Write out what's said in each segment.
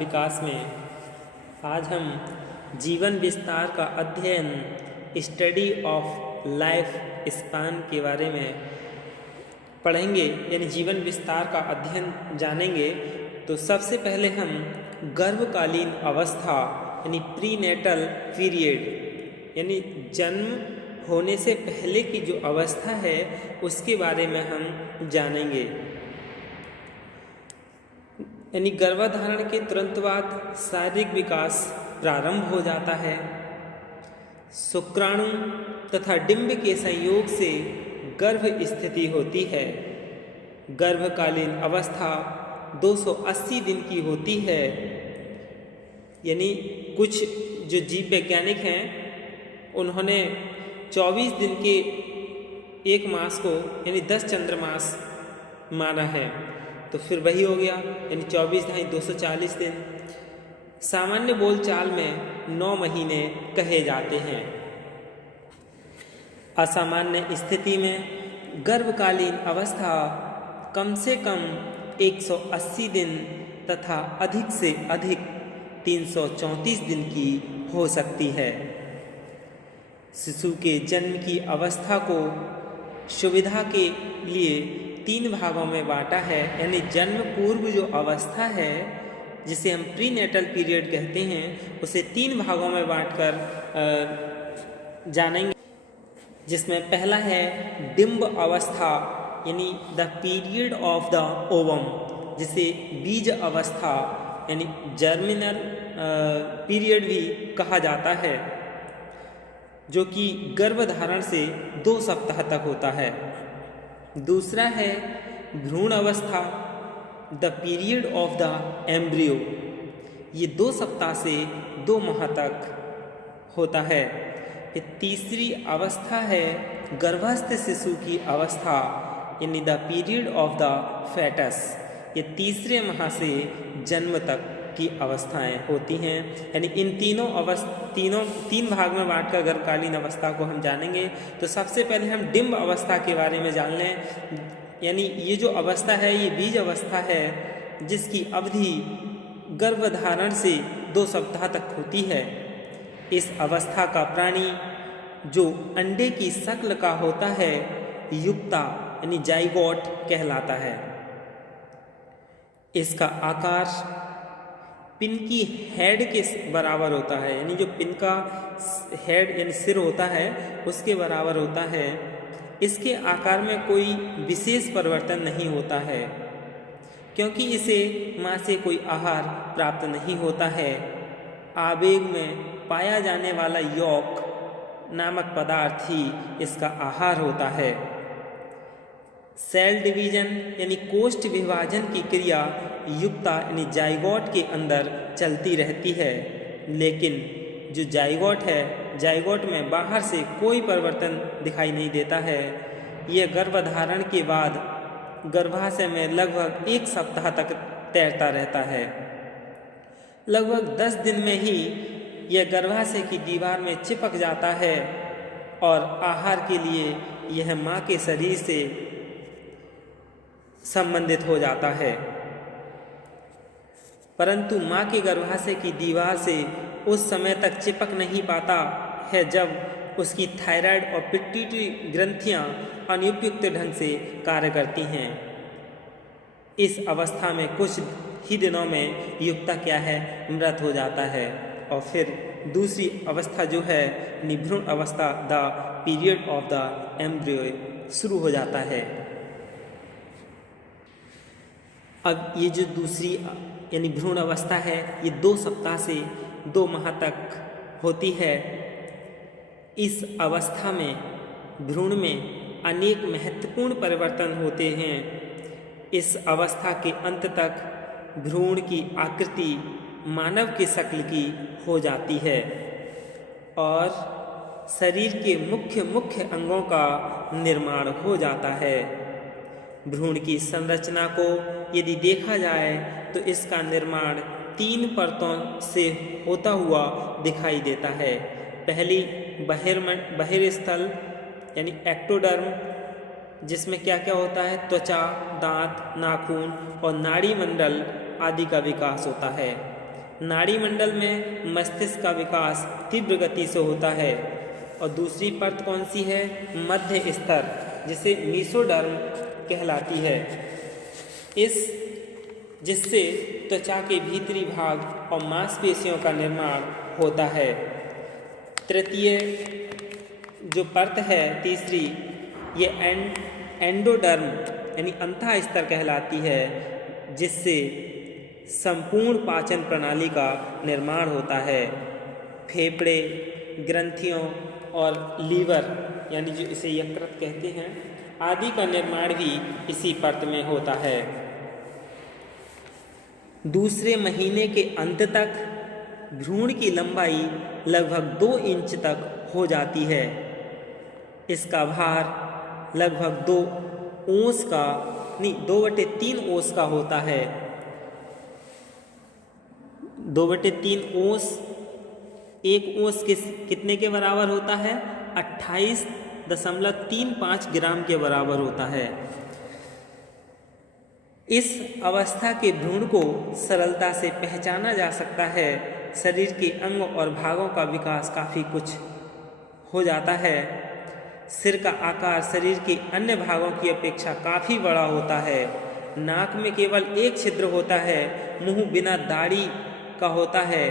विकास में आज हम जीवन विस्तार का अध्ययन स्टडी ऑफ लाइफ स्पान के बारे में पढ़ेंगे, यानी जीवन विस्तार का अध्ययन जानेंगे। तो सबसे पहले हम गर्भकालीन अवस्था यानी प्रीनेटल पीरियड यानी जन्म होने से पहले की जो अवस्था है उसके बारे में हम जानेंगे। यानी गर्भधारण के तुरंत बाद शारीरिक विकास प्रारंभ हो जाता है। शुक्राणु तथा डिंब के संयोग से गर्भ स्थिति होती है। गर्भकालीन अवस्था 280 दिन की होती है। यानी कुछ जो जीव वैज्ञानिक हैं उन्होंने 24 दिन के एक मास को यानी 10 चंद्रमास माना है, तो फिर वही हो गया, यानी 24 ढाई 240 दिन। सामान्य बोलचाल में 9 महीने कहे जाते हैं। असामान्य स्थिति में गर्भकालीन अवस्था कम से कम 180 दिन तथा अधिक से अधिक 334 दिन की हो सकती है। शिशु के जन्म की अवस्था को सुविधा के लिए 3 भागों में बांटा है। यानी जन्म पूर्व जो अवस्था है जिसे हम प्रीनेटल पीरियड कहते हैं उसे 3 भागों में बांटकर जानेंगे, जिसमें पहला है डिंब अवस्था यानी the period of the ovum, जिसे बीज अवस्था यानी जर्मिनल पीरियड भी कहा जाता है, जो कि गर्भधारण से 2 सप्ताह तक होता है। दूसरा है भ्रूण अवस्था the period of the embryo, ये 2 सप्ताह से 2 माह तक होता है। फिर तीसरी अवस्था है गर्भस्थ शिशु की अवस्था यानी the period of the foetus, ये तीसरे माह से जन्म तक की अवस्थाएं होती हैं। यानी इन तीन भाग में बांटकर गर्भकालीन अवस्था को हम जानेंगे। तो सबसे पहले हम डिंब अवस्था के बारे में जान लें। यानी ये जो अवस्था है ये बीज अवस्था है जिसकी अवधि गर्भधारण से 2 सप्ताह तक होती है। इस अवस्था का प्राणी जो अंडे की शक्ल का होता है युक्ता यानी जाइगोट कहलाता है। इसका आकार पिन की हेड के बराबर होता है, यानी जो पिन का हेड यानी सिर होता है उसके बराबर होता है। इसके आकार में कोई विशेष परिवर्तन नहीं होता है क्योंकि इसे माँ से कोई आहार प्राप्त नहीं होता है। आवेग में पाया जाने वाला यौक नामक पदार्थ ही इसका आहार होता है। सेल डिवीजन यानी कोष्ठ विभाजन की क्रिया युक्ता यानी जाइगोट के अंदर चलती रहती है, लेकिन जो जाइगोट है जाइगोट में बाहर से कोई परिवर्तन दिखाई नहीं देता है। यह गर्भधारण के बाद गर्भाशय में लगभग 1 सप्ताह तक तैरता रहता है। लगभग 10 दिन में ही यह गर्भाशय की दीवार में चिपक जाता है और आहार के लिए यह माँ के शरीर से संबंधित हो जाता है, परंतु माँ के गर्भाशय की दीवार से उस समय तक चिपक नहीं पाता है जब उसकी थायराइड और पिट्यूटरी ग्रंथियाँ अनुपयुक्त ढंग से कार्य करती हैं। इस अवस्था में कुछ ही दिनों में युक्ता क्या है मृत हो जाता है और फिर दूसरी अवस्था जो है भ्रूण अवस्था the period of the embryo शुरू हो जाता है। अब ये जो दूसरी यानी भ्रूण अवस्था है ये 2 सप्ताह से 2 माह तक होती है। इस अवस्था में भ्रूण में अनेक महत्वपूर्ण परिवर्तन होते हैं। इस अवस्था के अंत तक भ्रूण की आकृति मानव की शक्ल की हो जाती है और शरीर के मुख्य अंगों का निर्माण हो जाता है। भ्रूण की संरचना को यदि देखा जाए तो इसका निर्माण 3 परतों से होता हुआ दिखाई देता है। पहली बहिर्स्थल यानी एक्टोडर्म, जिसमें क्या क्या होता है, त्वचा, दांत, नाखून और नाड़ी मंडल आदि का विकास होता है। नाड़ी मंडल में मस्तिष्क का विकास तीव्र गति से होता है। और दूसरी परत कौन सी है? मध्य स्तर, जिसे मीसोडर्म कहलाती है, जिससे त्वचा के भीतरी भाग और मांसपेशियों का निर्माण होता है। तृतीय जो परत है, तीसरी, ये एंडोडर्म यानी अंतः स्तर कहलाती है, जिससे संपूर्ण पाचन प्रणाली का निर्माण होता है। फेफड़े, ग्रंथियों और लीवर यानी जो इसे यकृत कहते हैं आदि का निर्माण भी इसी परत में होता है। दूसरे महीने के अंत तक भ्रूण की लंबाई लगभग 2 इंच तक हो जाती है। इसका भार लगभग 2/3 औंस का होता है। 2/3 औंस, 1 औंस कितने के बराबर होता है? 28.35 ग्राम के बराबर होता है। इस अवस्था के भ्रूण को सरलता से पहचाना जा सकता है। शरीर के अंग और भागों का विकास काफ़ी कुछ हो जाता है। सिर का आकार शरीर के अन्य भागों की अपेक्षा काफ़ी बड़ा होता है। नाक में केवल एक छिद्र होता है। मुंह बिना दाढ़ी का होता है,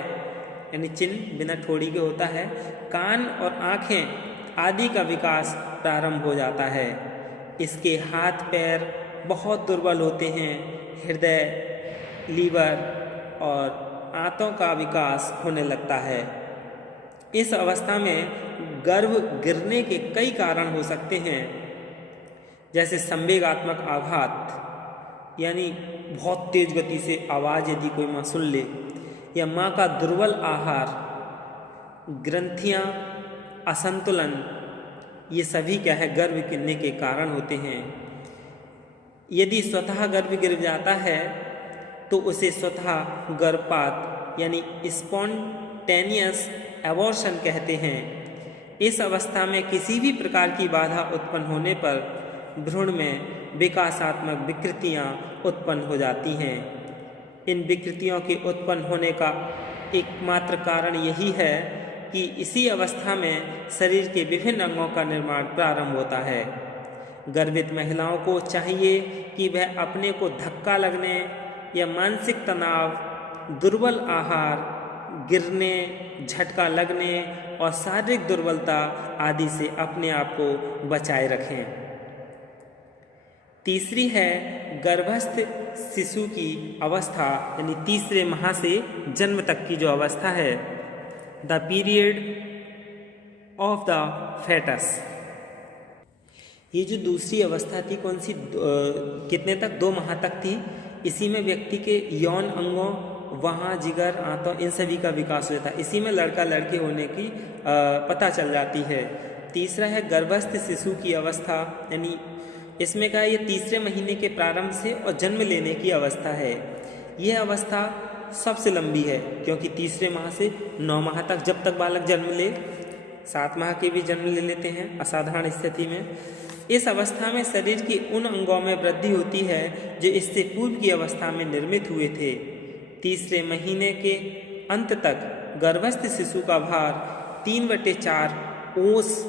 यानी चिन्ह बिना ठोड़ी के होता है। कान और आँखें आदि का विकास प्रारंभ हो जाता है। इसके हाथ पैर बहुत दुर्बल होते हैं। हृदय, लीवर और आंतों का विकास होने लगता है। इस अवस्था में गर्भ गिरने के कई कारण हो सकते हैं, जैसे संवेगात्मक आघात, यानी बहुत तेज गति से आवाज़ यदि कोई माँ सुन ले, या माँ का दुर्बल आहार, ग्रंथियाँ, असंतुलन, ये सभी क्या है गर्भ गिरने के कारण होते हैं। यदि स्वतः गर्भ गिर जाता है तो उसे स्वतः गर्भपात यानी स्पॉन्टेनियस एबॉर्शन कहते हैं। इस अवस्था में किसी भी प्रकार की बाधा उत्पन्न होने पर भ्रूण में विकासात्मक विकृतियाँ उत्पन्न हो जाती हैं। इन विकृतियों के उत्पन्न होने का एकमात्र कारण यही है कि इसी अवस्था में शरीर के विभिन्न अंगों का निर्माण प्रारंभ होता है। गर्भित महिलाओं को चाहिए कि वह अपने को धक्का लगने या मानसिक तनाव, दुर्बल आहार, गिरने, झटका लगने और शारीरिक दुर्बलता आदि से अपने आप को बचाए रखें। तीसरी है गर्भस्थ शिशु की अवस्था, यानी तीसरे माह से जन्म तक की जो अवस्था है, the period of the foetus. ये जो दूसरी अवस्था थी कौन सी, कितने तक? 2 माह तक थी। इसी में व्यक्ति के यौन अंगों, वहाँ जिगर, आंतों, इन सभी का विकास हो जाता है। इसी में लड़का लड़की होने की पता चल जाती है। तीसरा है गर्भस्थ शिशु की अवस्था, यानी इसमें क्या है, ये तीसरे महीने के प्रारंभ से और जन्म लेने की अवस्था है। यह अवस्था सबसे लंबी है, क्योंकि तीसरे माह से 9 माह तक, जब तक बालक जन्म ले, 7 माह के भी जन्म ले लेते हैं असाधारण स्थिति में। इस अवस्था में शरीर की उन अंगों में वृद्धि होती है जो इससे पूर्व की अवस्था में निर्मित हुए थे। तीसरे महीने के अंत तक गर्भस्थ शिशु का भार 3/4 औंस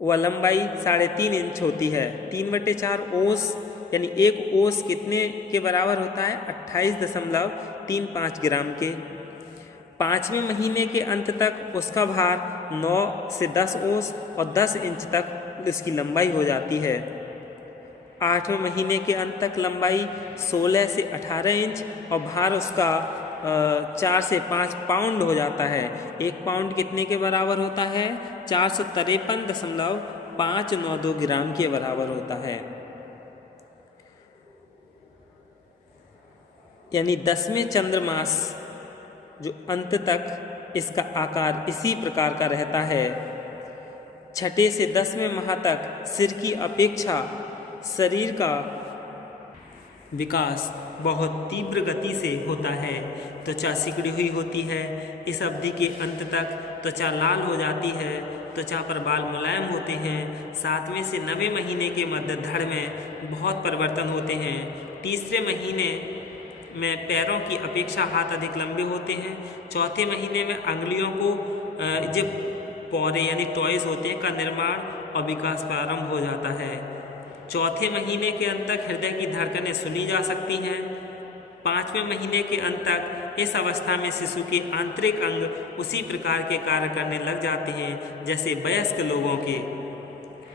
व लंबाई 3.5 इंच होती है। 3/4 औंस यानी 1 औंस कितने के बराबर होता है? 28.35 ग्राम के। 5वें महीने के अंत तक उसका भार 9 से 10 औंस और 10 इंच तक उसकी लंबाई हो जाती है। 8वें महीने के अंत तक लंबाई 16 से 18 इंच और भार उसका 4 से 5 पाउंड हो जाता है। 1 पाउंड कितने के बराबर होता है? 453.592 ग्राम के बराबर होता है। यानी 10वें चंद्रमास जो अंत तक इसका आकार इसी प्रकार का रहता है। 6ठे से 10वें माह तक सिर की अपेक्षा शरीर का विकास बहुत तीव्र गति से होता है। त्वचा सिकुड़ी हुई होती है। इस अवधि के अंत तक त्वचा लाल हो जाती है। त्वचा पर बाल मुलायम होते हैं। 7वें से 9वें महीने के मध्य धड़ में बहुत परिवर्तन होते हैं। तीसरे महीने में पैरों की अपेक्षा हाथ अधिक लंबे होते हैं। चौथे महीने में अंगुलियों को जो पौरे यानी टॉयज होते हैं का निर्माण और विकास प्रारंभ हो जाता है। चौथे महीने के अंत तक हृदय की धड़कनें सुनी जा सकती हैं। 5वें महीने के अंत तक इस अवस्था में शिशु के आंतरिक अंग उसी प्रकार के कार्य करने लग जाते हैं जैसे वयस्क लोगों के।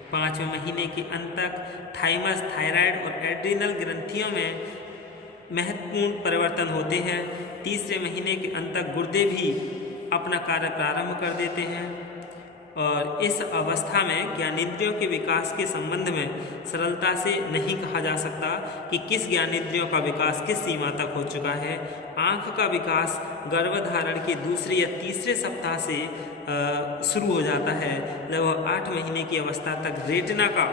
5वें महीने के अंत तक थाइमस, थायराइड और एड्रिनल ग्रंथियों में महत्वपूर्ण परिवर्तन होते हैं। तीसरे महीने के अंत तक गुर्दे भी अपना कार्य प्रारंभ कर देते हैं और इस अवस्था में ज्ञानेंद्रियों के विकास के संबंध में सरलता से नहीं कहा जा सकता कि किस ज्ञानेंद्रियों का विकास किस सीमा तक हो चुका है। आँख का विकास गर्भधारण के दूसरे या तीसरे सप्ताह से शुरू हो जाता है। लगभग 8 महीने की अवस्था तक रेटिना का,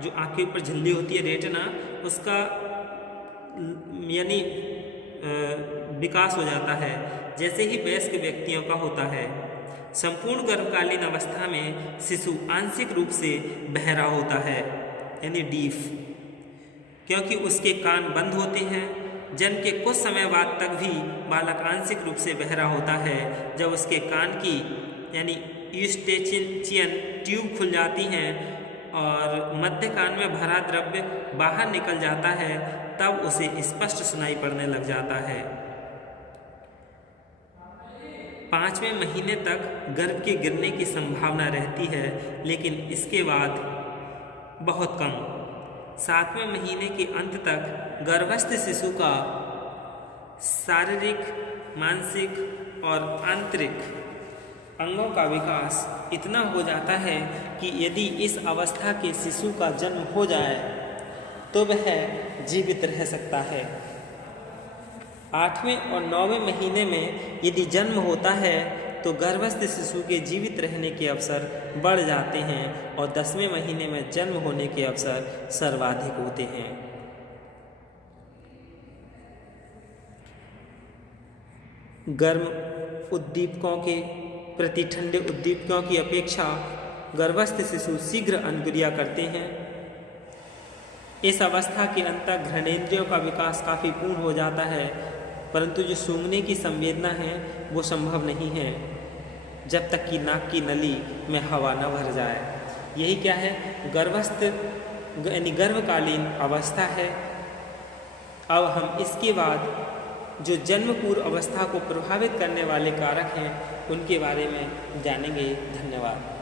जो आँख के ऊपर झिल्ली होती है रेटिना, उसका यानी विकास हो जाता है जैसे ही वयस्क व्यक्तियों का होता है। संपूर्ण गर्भकालीन अवस्था में शिशु आंशिक रूप से बहरा होता है यानी डीफ, क्योंकि उसके कान बंद होते हैं। जन्म के कुछ समय बाद तक भी बालक आंशिक रूप से बहरा होता है। जब उसके कान की यानी यूस्टेचियन ट्यूब खुल जाती हैं और मध्य कान में भरा द्रव्य बाहर निकल जाता है, तब उसे स्पष्ट सुनाई पड़ने लग जाता है। 5वें महीने तक गर्भ के गिरने की संभावना रहती है, लेकिन इसके बाद बहुत कम। 7वें महीने के अंत तक गर्भस्थ शिशु का शारीरिक, मानसिक और आंतरिक अंगों का विकास इतना हो जाता है कि यदि इस अवस्था के शिशु का जन्म हो जाए तो वह जीवित रह सकता है। 8वें और 9वें महीने में यदि जन्म होता है तो गर्भस्थ शिशु के जीवित रहने के अवसर बढ़ जाते हैं और 10वें महीने में जन्म होने के अवसर सर्वाधिक होते हैं। गर्म उद्दीपकों के प्रति ठंडे उद्दीपकों की अपेक्षा गर्भस्थ शिशु शीघ्र अंकुरिया करते हैं। इस अवस्था के अंत तक घ्राणेंद्रियों का विकास काफ़ी पूर्ण हो जाता है, परंतु जो सूंघने की संवेदना है वो संभव नहीं है जब तक कि नाक की नली में हवा न भर जाए। यही क्या है, गर्भस्थ यानी गर्भकालीन अवस्था है। अब हम इसके बाद जो जन्म पूर्व अवस्था को प्रभावित करने वाले कारक हैं उनके बारे में जानेंगे। धन्यवाद।